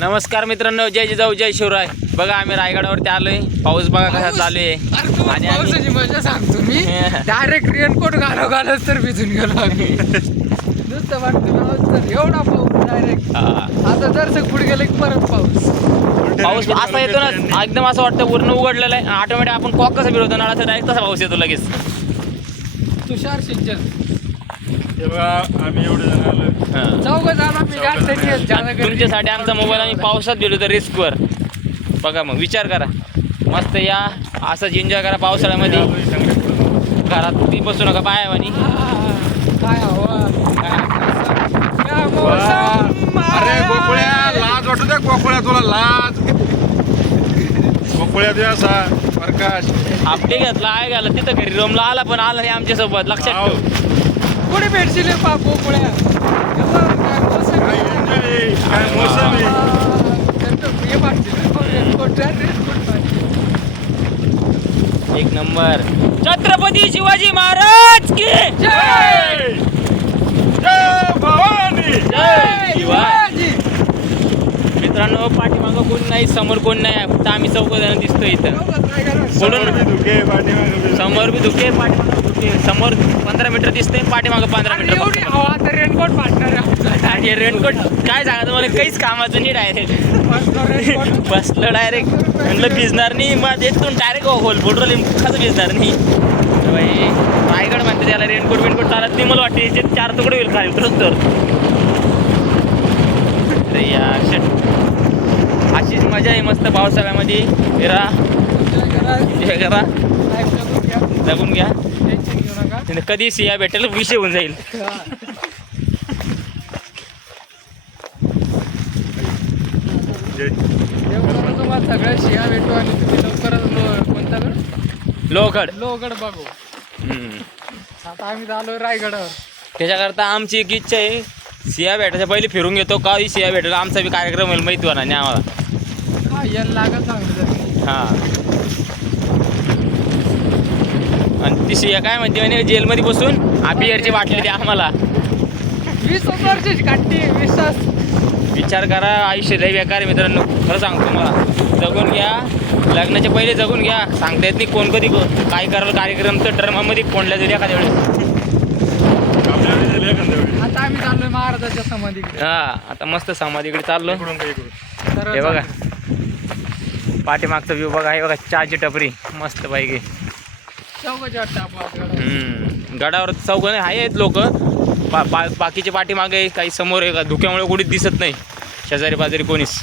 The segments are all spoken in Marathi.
नमस्कार मित्रांनो, जय जिजाऊ जय शिवराय. बघा आम्ही रायगडावरती आलोय. पाऊस बघा कसा चालू आहे. आणि पावसाची मजा सांगतो मी. डायरेक्ट रेनकोट घालत तर भिजून गेलो आम्ही. नुसतं वाटतं एवढा पाऊस डायरेक्ट. आता जर पुढे गेलं की परत पाऊस असा येतो ना, एकदम असं वाटतं पूर्ण उघडलेलं आहे. ऑटोमॅटिक आपण कॉक कसं फिरवतो नळाचा, डायरेक्ट तसा पाऊस येतो लगेच. तुषार सिंचन. आम्ही एवढे जण आलो. चौघ झाला मी गाठ तुमच्यासाठी आमचा मोबाईल आम्ही पावसात गेलो तर रिस्कवर. बघा मग विचार करा. मस्त या असंच एन्जॉय करा पावसाळ्यामध्ये. घरात ती बसू नका पायावानी. काय हवा अरे गोकुळ्या, लाज वाटू द्या गोकुळ्या, तुला लाज. गोकुळ्या दे असा प्रकाश आपटे घेतला आहे घाला तिथं घरी रोमला आला, पण आला नाही आमच्यासोबत. लक्षात ठेव. पुढे भेटशील पापो पुढ्या. काय मोसम आहे. एक नंबर. छत्रपती शिवाजी महाराज की जय जय भवानी. जय शिवाजी. मित्रांनो, पाठीमागं कोण नाही, समोर कोण नाही, फक्त आम्ही चौघ जण दिसतो इथं. समोर बी धुके, पाठीमागे बी समोर बी धुके, पाठीमागं धुके. समोर 15 मीटर दिसतंय, पाठीमागं 15 मीटर. एवढी हवा तर रेनकोट फाटणार. आणि रेनकोट काय सांगा तुम्हाला, काहीच कामाचं नाही. डायरेक्ट बसलं डायरेक्ट म्हणलं भिजणार नाही. मग इथून डायरेक्ट होल पेट्रोल कसं भिजणार नाही. बाई रायगड म्हणते त्याला रेनकोट बिनकोट चालत नाही. मला वाटते याचे 4 तुकडे होईल खाली उतरत तर. अरे यार शेट, अशीच मजा आहे मस्त पावसाळ्यामध्ये. फिरा, एन्जॉय करा, जगून घ्या. तिथे कधी सिया भेटेल विषय होऊन जाईल. तुम्हाला सगळ्या शिया भेटू आणि तुम्ही लवकरच कोणता लोखड. लोहगड बघू. आता आम्ही आलो रायगडावर. त्याच्याकरता आमची एक इच्छा आहे, सिया भेटायच्या पहिले फिरून घेतो. का सिया भेटेल आमचा बी कार्यक्रम होईल माहिती होणार नाही आम्हाला. हा याला लागत सांगतो. हां. आणि ती सिया काय म्हणते म्हणे, जेलमध्ये बसून बिअरची बाटली द्या आम्हाला. 20 वर्षाची काढते विश्वास. विचार करा, आयुष्य लय बेकार आहे मित्रांनो. खरं सांगतो तुम्हाला, जगून घ्या. लग्नाच्या पहिले जगून घ्या. सांगता येत नाही कोण कधी काय कराल. कार्यक्रम तर ड्रमामध्ये कोंडल्या जाईल एखाद्या वेळेस. आता आम्ही चाललोय महाराजाच्या समाधीकडे. हां, आता मस्त समाधीकडे चाललो. सरळ हे बघा पाठीमागचा व्ह्यू बघा. हे बघा चहाची टपरी मस्त पैकी. चौघाच्या टापा गडावर चौघ आहेत लोक. बाकीचे पाठीमागे काही समोर आहे का, धुक्यामुळे कोणीच दिसत नाही. शेजारी पाजारी कोणीच.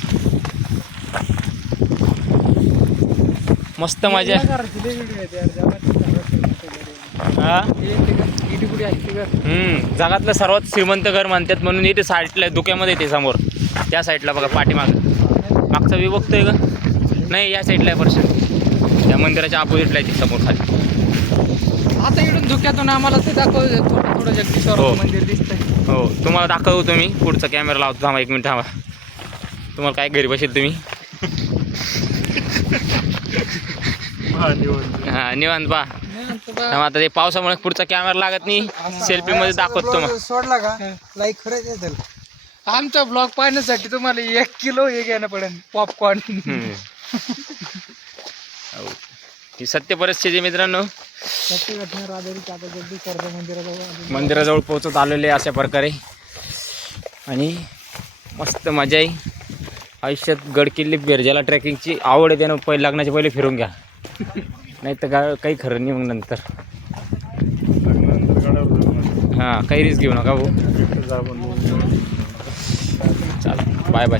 मस्त मजा आहे. हा, जगातलं सर्वात श्रीमंत घर म्हणतात म्हणून इथे साईडला धुक्यामध्ये येते समोर. त्या साईडला बघा पाठीमागं. मागचा व्ह्यू बघतोय का? नाही, या साईडला आहे पर्सन. त्या मंदिराच्या अपोजिटला आहे समोर खाली. आता इकडून धुक्यातून आम्हाला ते दाखवलं थोडं जगदीश्वर मंदिर दिसतंय. हो, तुम्हाला दाखवतो तुम्ही. पुढचा कॅमेरा लावतो. थांबा 1 मिनिट थांबा. तुम्हाला काय घरी बसेल तुम्ही. हां, निवांत पहा. आता ते पावसामुळे पुढचा कॅमेरा लागत नाही. सेल्फीमध्ये दाखवतो मग. सोडला का लाईक खरंच. आमचा ब्लॉग पाहण्यासाठी तुम्हाला 1 किलो हे घ्यायला पडेल पॉपकॉर्न. ही सत्य परिस्थिती मित्रांनो. मंदिराजवळ पोहोचत आलेले अशा प्रकारे. आणि मस्त मजा आहे आयुष्यात. गडकिल्ले बिरजाला ट्रेकिंगची आवड आहे, त्यानं पहिले लग्नाच्या पहिले फिरून घ्या. नाही तर काही खरं नाही मग नंतर. हां, काही रिस्क घेऊ नका भाऊ. चालेल, बाय बाय.